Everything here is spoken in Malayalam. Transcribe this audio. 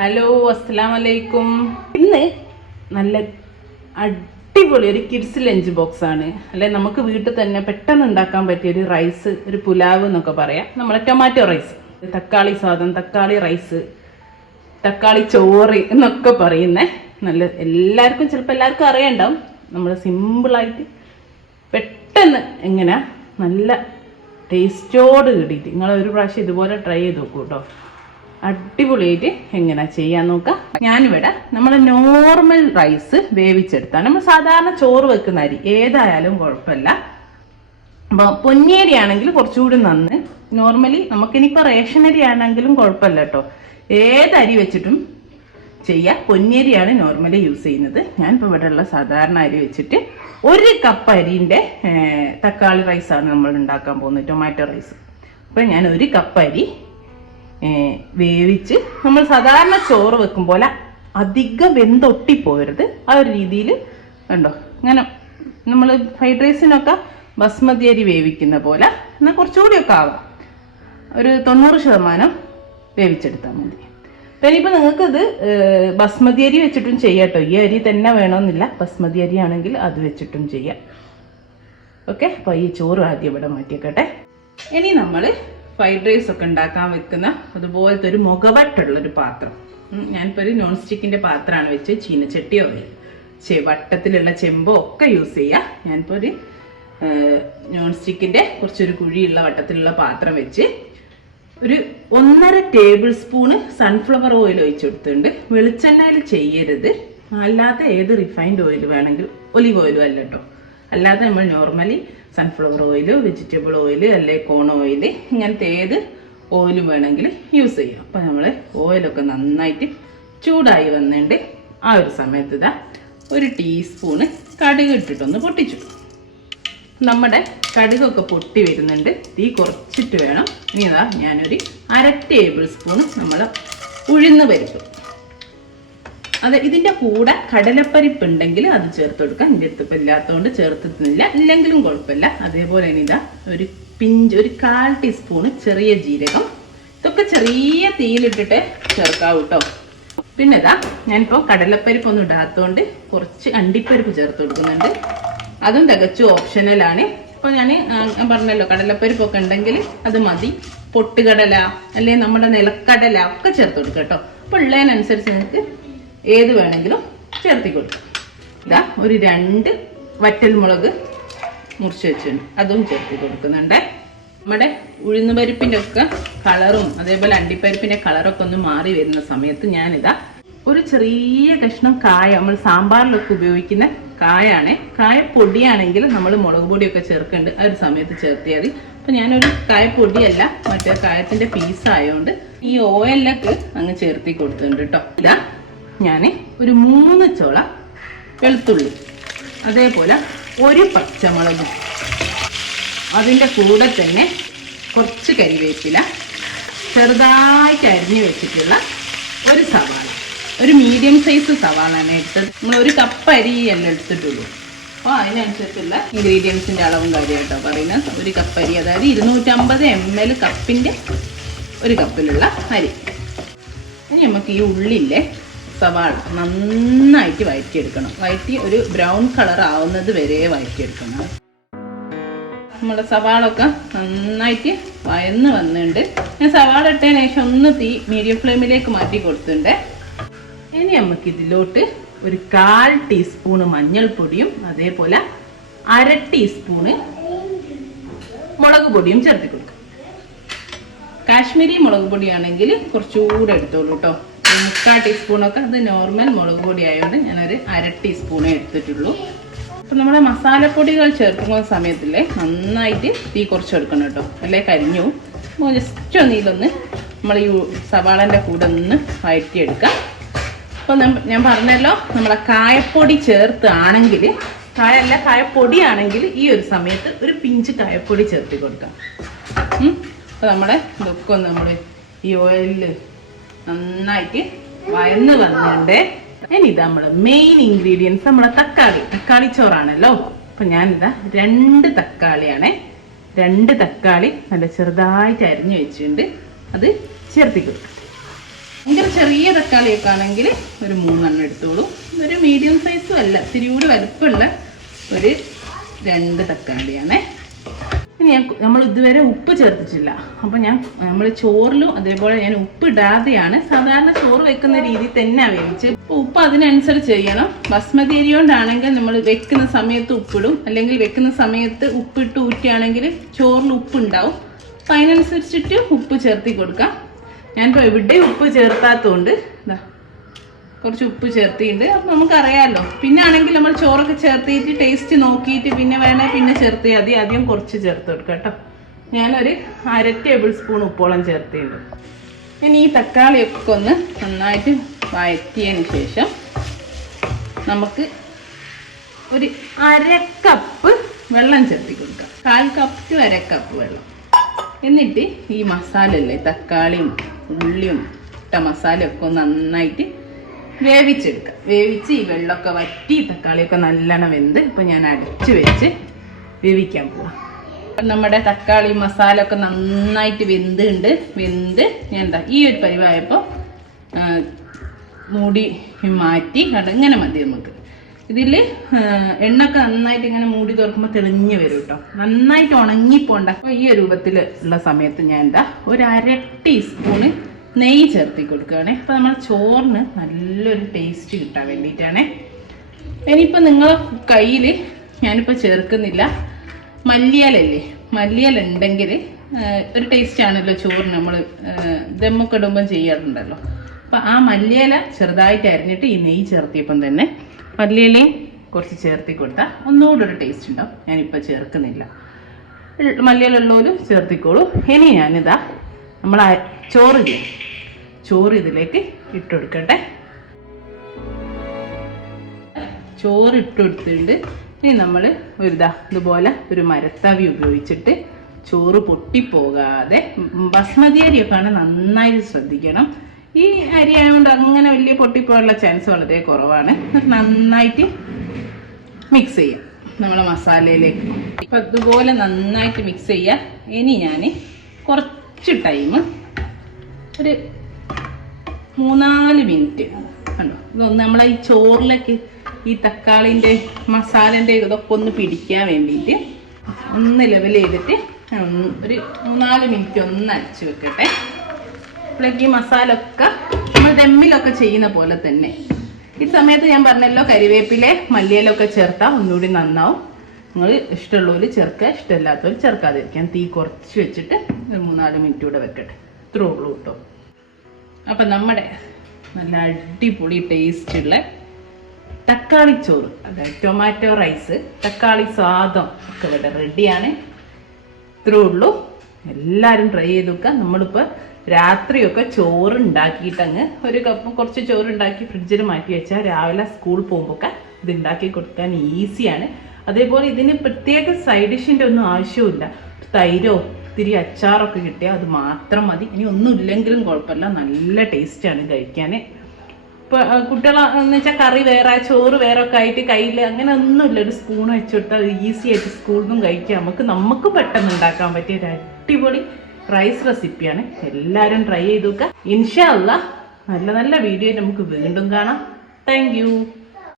ഹലോ, അസ്സലാമലൈക്കും. ഇന്ന് നല്ല അടിപൊളി ഒരു കിഡ്സ് ലഞ്ച് ബോക്സ് ആണ്. അല്ലെ, നമുക്ക് വീട്ടിൽ തന്നെ പെട്ടെന്ന് ഉണ്ടാക്കാൻ പറ്റിയ ഒരു റൈസ്, ഒരു പുലാവ് എന്നൊക്കെ പറയാം. നമ്മളെ ടൊമാറ്റോ റൈസ്, തക്കാളി സാദം, തക്കാളി റൈസ്, തക്കാളി ചോറ് എന്നൊക്കെ പറയുന്നേ. നല്ല എല്ലാവർക്കും ചിലപ്പോൾ എല്ലാവർക്കും അറിയണ്ടാവും. നമ്മൾ സിമ്പിളായിട്ട് പെട്ടെന്ന് എങ്ങനെ നല്ല ടേസ്റ്റോട് കിട്ടിയിട്ട് നിങ്ങൾ ഒരു പ്രാവശ്യം ഇതുപോലെ ട്രൈ ചെയ്ത് നോക്കൂ കേട്ടോ. അടിപൊളിയായിട്ട് എങ്ങനെ ചെയ്യാൻ നോക്കാം. ഞാനിവിടെ നമ്മൾ നോർമൽ റൈസ് വേവിച്ചെടുത്താണ്. നമ്മൾ സാധാരണ ചോറ് വെക്കുന്ന അരി ഏതായാലും കുഴപ്പമില്ല. അപ്പോൾ പൊന്നിയരി ആണെങ്കിൽ കുറച്ചുകൂടി നന്ന്. നോർമലി നമുക്കിനിപ്പോൾ റേഷൻ അരി ആണെങ്കിലും കുഴപ്പമില്ല കേട്ടോ. ഏതരി വെച്ചിട്ടും ചെയ്യാം. പൊന്നിയരിയാണ് നോർമലി യൂസ് ചെയ്യുന്നത്. ഞാനിപ്പോൾ ഇവിടെ ഉള്ള സാധാരണ അരി വെച്ചിട്ട് 1 കപ്പ് അരിൻ്റെ തക്കാളി റൈസാണ് നമ്മൾ ഉണ്ടാക്കാൻ പോകുന്നത്, ടൊമാറ്റോ റൈസ്. അപ്പോൾ ഞാൻ 1 കപ്പ് അരി വേവിച്ച്, നമ്മൾ സാധാരണ ചോറ് വെക്കും പോലെ അധികം വെന്തൊട്ടിപ്പോരുത്, ആ ഒരു രീതിയിൽ കണ്ടോ. അങ്ങനെ നമ്മൾ ഫ്രൈഡ് റൈസിനൊക്കെ ബസ്മതി അരി വേവിക്കുന്ന പോലെ, എന്നാൽ കുറച്ചുകൂടിയൊക്കെ ആവാം, ഒരു 90% വേവിച്ചെടുത്താൽ മതി. അപ്പം ഇനിയിപ്പോൾ നിങ്ങൾക്കിത് ബസ്മതി അരി വെച്ചിട്ടും ചെയ്യാം കേട്ടോ. ഈ അരി തന്നെ വേണമെന്നില്ല, ബസ്മതി അരി ആണെങ്കിൽ അത് വെച്ചിട്ടും ചെയ്യാം. ഓക്കെ, അപ്പോൾ ഈ ചോറ് ആദ്യം ഇവിടെ മാറ്റിയേക്കട്ടെ. ഇനി നമ്മൾ ഫ്രൈഡ് റൈസ് ഒക്കെ ഉണ്ടാക്കാൻ വെക്കുന്ന അതുപോലത്തെ ഒരു മുഖവട്ടുള്ളൊരു പാത്രം. ഞാനിപ്പോൾ ഒരു നോൺ സ്റ്റിക്കിൻ്റെ പാത്രമാണ് വെച്ച്, ചീനച്ചട്ടിയോ വട്ടത്തിലുള്ള ചെമ്പോ ഒക്കെ യൂസ് ചെയ്യുക. ഞാനിപ്പോൾ ഒരു നോൺ സ്റ്റിക്കിൻ്റെ കുറച്ചൊരു കുഴിയുള്ള വട്ടത്തിലുള്ള പാത്രം വെച്ച് ഒരു 1.5 ടേബിൾ സ്പൂണ് സൺഫ്ലവർ ഓയിൽ ഒഴിച്ചു കൊടുത്തിട്ടുണ്ട്. വെളിച്ചെണ്ണയിൽ ചെയ്യരുത്, അല്ലാതെ ഏത് റിഫൈൻഡ് ഓയിൽ വേണമെങ്കിൽ, ഒലിവ് ഓയിലും അല്ല കേട്ടോ, അല്ലാതെ നമ്മൾ normally sunflower oil, vegetable oil, അല്ലെങ്കിൽ കോൺ ഓയിൽ, ഇങ്ങനത്തെ ഏത് ഓയിലും വേണമെങ്കിൽ യൂസ് ചെയ്യാം. അപ്പോൾ നമ്മൾ ഓയിലൊക്കെ നന്നായിട്ട് ചൂടായി വന്നിട്ടുണ്ട്. ആ ഒരു സമയത്ത് ഇതാ 1 ടീസ്പൂണ് കടുക് ഇട്ടിട്ടൊന്ന് പൊട്ടിച്ചു. നമ്മുടെ കടുകൊക്കെ പൊട്ടി വരുന്നുണ്ട്. തീ കുറച്ചിട്ട് വേണം. ഇനി ഇതാ ഞാനൊരു 1/2 ടേബിൾ സ്പൂണ് നമ്മൾ ഉഴുന്ന് പരിപ്പ്, അതെ, ഇതിൻ്റെ കൂടെ കടലപ്പരിപ്പ് ഉണ്ടെങ്കിൽ അത് ചേർത്ത് കൊടുക്കാം. എൻ്റെ അടുത്ത് ഇപ്പം ഇല്ലാത്തതുകൊണ്ട് ചേർത്തിട്ടില്ല, ഇല്ലെങ്കിലും കുഴപ്പമില്ല. അതേപോലെ തന്നെ ഇതാ ഒരു 1/4 ടീസ്പൂണ് ചെറിയ ജീരകം. ഇതൊക്കെ ചെറിയ തീയിലിട്ടിട്ട് ചേർക്കാവൂ കേട്ടോ. പിന്നെ ഇതാ ഞാനിപ്പോൾ കടലപ്പരിപ്പ് ഒന്നും ഇടാത്തതുകൊണ്ട് കുറച്ച് അണ്ടിപ്പരിപ്പ് ചേർത്ത് കൊടുക്കുന്നുണ്ട്. അതും തികച്ചും ഓപ്ഷണലാണ്. ഇപ്പോൾ ഞാൻ പറഞ്ഞല്ലോ, കടലപ്പരിപ്പൊക്കെ ഉണ്ടെങ്കിൽ അത് മതി. പൊട്ടുകടല അല്ലെങ്കിൽ നമ്മുടെ നിലക്കടല ഒക്കെ ചേർത്ത് കൊടുക്കുക കേട്ടോ. അപ്പോൾ ഉള്ളതിനനുസരിച്ച് നിങ്ങൾക്ക് ഏത് വേണമെങ്കിലും ചേർത്തി കൊടുക്കും. ഇതാ ഒരു 2 വറ്റൽമുളക് മുറിച്ച് വെച്ചിട്ടുണ്ട്, അതും ചേർത്തി കൊടുക്കുന്നുണ്ട്. നമ്മുടെ ഉഴുന്ന് പരിപ്പിൻ്റെ ഒക്കെ കളറും അതേപോലെ അണ്ടിപ്പരിപ്പിൻ്റെ കളറൊക്കെ ഒന്ന് മാറി വരുന്ന സമയത്ത് ഞാനിതാ ഒരു ചെറിയ കഷ്ണം കായ, നമ്മൾ സാമ്പാറിലൊക്കെ ഉപയോഗിക്കുന്ന കായാണ്. കായപ്പൊടിയാണെങ്കിൽ നമ്മൾ മുളക് പൊടിയൊക്കെ ചേർക്കുന്നുണ്ട്, ആ ഒരു സമയത്ത് ചേർത്തിയാൽ മതി. അപ്പം ഞാനൊരു കായപ്പൊടിയല്ല, മറ്റേ കായത്തിൻ്റെ പീസായതുകൊണ്ട് ഈ ഓയിലൊക്കെ അങ്ങ് ചേർത്തി കൊടുത്തിട്ടുണ്ട് കേട്ടോ. ഇതാ ഞാൻ ഒരു 3 ചോള വെളുത്തുള്ളി, അതേപോലെ 1 പച്ചമുളകും, അതിൻ്റെ കൂടെ തന്നെ കുറച്ച് കരിവേപ്പില, ചെറുതായിട്ട് അരിഞ്ഞു വെച്ചിട്ടുള്ള ഒരു സവാള, ഒരു മീഡിയം സൈസ് സവാളാണ് എടുത്തത്. നമ്മൾ 1 കപ്പ് അരിയല്ല എടുത്തിട്ടുള്ളൂ. അപ്പോൾ അതിനനുസരിച്ചുള്ള ഇൻഗ്രീഡിയൻസിൻ്റെ അളവും കാര്യമായിട്ടോ പറയുന്നത്. 1 കപ്പ് അരി, അതായത് 250 ml കപ്പിൻ്റെ 1 കപ്പിലുള്ള അരി. ഇനി നമുക്ക് ഈ ഉള്ളിലെ സവാള നന്നായിട്ട് വഴറ്റിയെടുക്കണം. വഴറ്റി ഒരു ബ്രൗൺ കളർ ആവുന്നത് വരെ വഴറ്റിയെടുക്കണം. നമ്മുടെ സവാളൊക്കെ നന്നായിട്ട് വയന്ന് വന്നിട്ടുണ്ട്. ഞാൻ സവാള ഇട്ടതിന് ശേഷം ഒന്ന് തീ മീഡിയം ഫ്ലെയിമിലേക്ക് മാറ്റി കൊടുത്തിട്ടുണ്ട്. ഇനി നമുക്ക് ഇതിലോട്ട് ഒരു 1/4 ടീസ്പൂണ് മഞ്ഞൾപ്പൊടിയും അതേപോലെ 1/2 ടീസ്പൂണ് മുളക് പൊടിയും ചേർത്ത് കൊടുക്കും. കാശ്മീരി മുളക് പൊടിയാണെങ്കിൽ കുറച്ചുകൂടെ എടുത്തോളൂ കേട്ടോ. 1/4 ടീസ്പൂണൊക്കെ, അത് നോർമൽ മുളക് പൊടി ആയതുകൊണ്ട് ഞാനൊരു 1/2 ടീസ്പൂണേ എടുത്തിട്ടുള്ളൂ. അപ്പം നമ്മുടെ മസാലപ്പൊടികൾ ചേർക്കുന്ന സമയത്തില്ലേ നന്നായിട്ട് തീ കുറച്ചെടുക്കണം കേട്ടോ, അല്ലേ കരിഞ്ഞു. അപ്പോൾ ജസ്റ്റ് ഒന്നിലൊന്ന് നമ്മൾ ഈ സവാളൻ്റെ കൂടെ ഒന്ന് വഴറ്റിയെടുക്കാം. അപ്പോൾ ഞാൻ പറഞ്ഞല്ലോ, നമ്മളെ കായപ്പൊടി ചേർത്താണെങ്കിൽ, കായപ്പൊടിയാണെങ്കിൽ ഈ ഒരു സമയത്ത് ഒരു പിഞ്ച് കായപ്പൊടി ചേർത്തി കൊടുക്കാം. അപ്പോൾ നമ്മുടെ ഇതൊക്കെ ഒന്ന് നമ്മൾ ഈ ഓയിലിൽ നന്നായിട്ട് വയന്ന് വന്നിട്ടുണ്ട്. ഇനി ഇതാ നമ്മുടെ മെയിൻ ഇൻഗ്രീഡിയൻസ്, നമ്മുടെ തക്കാളി ചോറാണല്ലോ. അപ്പം ഞാനിതാ 2 തക്കാളിയാണ്, 2 തക്കാളി നല്ല ചെറുതായിട്ട് അരിഞ്ഞു വെച്ചിട്ടുണ്ട്, അത് ചേർത്തി കൊടുക്കാം. ഭയങ്കര ചെറിയ തക്കാളിയൊക്കെ ആണെങ്കിൽ ഒരു 3 എണ്ണം എടുത്തോളൂ. ഒരു മീഡിയം സൈസും അല്ല, ഇത്തിരി കൂടി വലുപ്പമുള്ള ഒരു 2 തക്കാളിയാണേ. ഇനി നമ്മൾ ഇതുവരെ ഉപ്പ് ചേർത്തിട്ടില്ല. അപ്പം നമ്മൾ ചോറിലും അതേപോലെ ഞാൻ ഉപ്പ് ഇടാതെയാണ് സാധാരണ ചോറ് വെക്കുന്ന രീതിയിൽ തന്നെ വേവിച്ച്. ഉപ്പ് അതിനനുസരിച്ച് ചെയ്യണം. ബസ്മതി അരി കൊണ്ടാണെങ്കിൽ നമ്മൾ വെക്കുന്ന സമയത്ത് ഉപ്പിടും, അല്ലെങ്കിൽ വെക്കുന്ന സമയത്ത് ഉപ്പിട്ട് ഊറ്റുകയാണെങ്കിൽ ചോറിൽ ഉപ്പുണ്ടാവും. അപ്പം അതിനനുസരിച്ചിട്ട് ഉപ്പ് ചേർത്തി കൊടുക്കാം. ഞാനിപ്പോൾ എവിടെയും ഉപ്പ് ചേർത്താത്തതുകൊണ്ട് കുറച്ച് ഉപ്പ് ചേർത്തിട്ടുണ്ട്. അപ്പം നമുക്കറിയാമല്ലോ. പിന്നെ ആണെങ്കിൽ നമ്മൾ ചോറൊക്കെ ചേർത്തിട്ട് ടേസ്റ്റ് നോക്കിയിട്ട് പിന്നെ വേണേൽ പിന്നെ ചേർത്ത് മതി. ആദ്യം കുറച്ച് ചേർത്ത് കൊടുക്കാം കേട്ടോ. ഞാനൊരു 1/2 ടേബിൾ സ്പൂൺ ഉപ്പോളം ചേർത്തിട്ടുണ്ട്. ഇനി ഈ തക്കാളിയൊക്കെ ഒന്ന് നന്നായിട്ട് വഴറ്റിയതിന് ശേഷം നമുക്ക് ഒരു 1/2 കപ്പ് വെള്ളം ചേർത്തി കൊടുക്കാം. 1/4 കപ്പ് to 1/2 കപ്പ് വെള്ളം. എന്നിട്ട് ഈ മസാല അല്ലേ, തക്കാളിയും ഉള്ളിയും ഇട്ട മസാലയൊക്കെ ഒന്ന് നന്നായിട്ട് വേവിച്ചെടുക്കുക. വേവിച്ച് ഈ വെള്ളമൊക്കെ വറ്റി തക്കാളിയൊക്കെ നല്ലോണം വെന്ത് ഇപ്പം ഞാൻ അടച്ച് വെച്ച് വേവിക്കാൻ പോവാം. നമ്മുടെ തക്കാളി മസാല ഒക്കെ നന്നായിട്ട് വെന്ത് ഞാൻ എന്താ ഈ ഒരു പരിവായപ്പോൾ മൂടി മാറ്റി കണ്ട ഇങ്ങനെ മതി നമുക്ക്. ഇതിൽ എണ്ണൊക്കെ നന്നായിട്ട് ഇങ്ങനെ മൂടി തുറക്കുമ്പോൾ തെളിഞ്ഞ് വരും കേട്ടോ. നന്നായിട്ട് ഉണങ്ങിപ്പോണ്ട. അപ്പോൾ ഈ രൂപത്തിൽ ഉള്ള സമയത്ത് ഞാൻ എന്താ ഒരു 1/2 ടീസ്പൂണ് നെയ്യ് ചേർത്തി കൊടുക്കുകയാണേ. അപ്പോൾ നമ്മൾ ചോറിന് നല്ലൊരു ടേസ്റ്റ് കിട്ടാൻ വേണ്ടിയിട്ടാണേ. ഇനിയിപ്പോൾ നിങ്ങളെ കയ്യിൽ ഞാനിപ്പോൾ ചേർക്കുന്നില്ല. മല്ലിയിലല്ലേ, മല്ലിയില ഉണ്ടെങ്കിൽ ഒരു ടേസ്റ്റ് ആണല്ലോ ചോറിന്. നമ്മൾ ദമ്മൊക്കെ ഇടുമ്പം ചെയ്യാറുണ്ടല്ലോ. അപ്പോൾ ആ മല്ലിയില ചെറുതായിട്ട് അരിഞ്ഞിട്ട് ഈ നെയ്യ് ചേർത്തിയപ്പം തന്നെ മല്ലിയിലയും കുറച്ച് ചേർത്തി കൊടുത്താൽ ഒന്നുകൂടെ ഒരു ടേസ്റ്റ് ഉണ്ടാവും. ഞാനിപ്പോൾ ചേർക്കുന്നില്ല. മല്ലിയില ഉള്ളവരും ചേർത്തിക്കോളൂ. ഇനി ഞാനിതാ നമ്മൾ ചോറ് ഇതിലേക്ക് ഇട്ടുകൊടുക്കട്ടെ. ചോറ് ഇട്ടുകൊടുത്തിട്ടുണ്ട്. ഇനി നമ്മൾ ഇതുപോലെ ഒരു മരത്തവി ഉപയോഗിച്ചിട്ട് ചോറ് പൊട്ടിപ്പോകാതെ, ബസ്മതി അരിയൊക്കെയാണ് നന്നായിട്ട് ശ്രദ്ധിക്കണം. ഈ അരി ആയതുകൊണ്ട് അങ്ങനെ വലിയ പൊട്ടിപ്പോകാനുള്ള ചാൻസ് വളരെ കുറവാണ്. നന്നായിട്ട് മിക്സ് ചെയ്യാം നമ്മളെ മസാലയിലേക്ക്. അപ്പം അതുപോലെ നന്നായിട്ട് മിക്സ് ചെയ്യാം. ഇനി ഞാൻ കുറച്ച് ടൈം ഒരു 3-4 മിനിറ്റ് കണ്ടോ, ഇതൊന്ന് നമ്മളെ ഈ ചോറിലേക്ക് ഈ തക്കാളിൻ്റെ മസാലേൻ്റെ ഇതൊക്കെ ഒന്ന് പിടിക്കാൻ വേണ്ടിയിട്ട് ഒന്ന് ലെവൽ ചെയ്തിട്ട് ഒരു 3-4 മിനിറ്റ് ഒന്ന് അരച്ച് വെക്കട്ടെ. അപ്പോഴേക്ക് ഈ മസാല ഒക്കെ നമ്മൾ ദമ്മിലൊക്കെ ചെയ്യുന്ന പോലെ തന്നെ. ഈ സമയത്ത് ഞാൻ പറഞ്ഞല്ലോ കരിവേപ്പില മല്ലിയിലൊക്കെ ചേർത്താൽ ഒന്നുകൂടി നന്നാവും. നിങ്ങൾ ഇഷ്ടമുള്ളവർ ചേർക്കുക, ഇഷ്ടമില്ലാത്തവർ ചേർക്കാതിരിക്കാൻ. തീ കുറച്ച് വെച്ചിട്ട് ഒരു 3-4 മിനിറ്റ് കൂടെ വെക്കട്ടെ. ഇത്രേ ഉള്ളൂ കേട്ടോ. അപ്പം നമ്മുടെ നല്ല അടിപൊളി ടേസ്റ്റുള്ള തക്കാളി ചോറ്, അതായത് ടൊമാറ്റോ റൈസ്, തക്കാളി സാദം ഒക്കെ ഇവിടെ റെഡിയാണ്. ഇത്രേ ഉള്ളൂ. എല്ലാവരും ട്രൈ ചെയ്ത് നോക്കുക. നമ്മളിപ്പോൾ രാത്രിയൊക്കെ ചോറ് ഉണ്ടാക്കിയിട്ടങ്ങ് ഒരു കപ്പ് കുറച്ച് ചോറ് ഉണ്ടാക്കി ഫ്രിഡ്ജിൽ മാറ്റി വെച്ചാൽ രാവിലെ സ്കൂൾ പോകുമ്പോഴൊക്കെ ഇത് ഉണ്ടാക്കി കൊടുക്കാൻ ഈസിയാണ്. അതേപോലെ ഇതിന് പ്രത്യേക സൈഡ് ഡിഷിൻ്റെ ഒന്നും ആവശ്യമില്ല. തൈരോ ഇത്തിരി അച്ചാറൊക്കെ കിട്ടിയാൽ അത് മാത്രം മതി. ഇനി ഒന്നും ഇല്ലെങ്കിലും കുഴപ്പമില്ല, നല്ല ടേസ്റ്റാണ് കഴിക്കാൻ. ഇപ്പോൾ കുട്ടികളെന്ന് വെച്ചാൽ കറി വേറെ ചോറ് വേറെ ഒക്കെ ആയിട്ട് കയ്യിൽ അങ്ങനെ ഒന്നുമില്ല. ഒരു സ്പൂൺ വെച്ച് കൊടുത്താൽ ഈസി ആയിട്ട് സ്കൂളിൽ നിന്നും കഴിക്കാം. നമുക്ക് പെട്ടെന്ന് ഉണ്ടാക്കാൻ പറ്റിയ ഒരു അടിപൊളി റൈസ് റെസിപ്പിയാണ്. എല്ലാവരും ട്രൈ ചെയ്ത് നോക്കുക. ഇൻഷാ അല്ലാഹ് നല്ല നല്ല വീഡിയോ നമുക്ക് വീണ്ടും കാണാം. Thank you.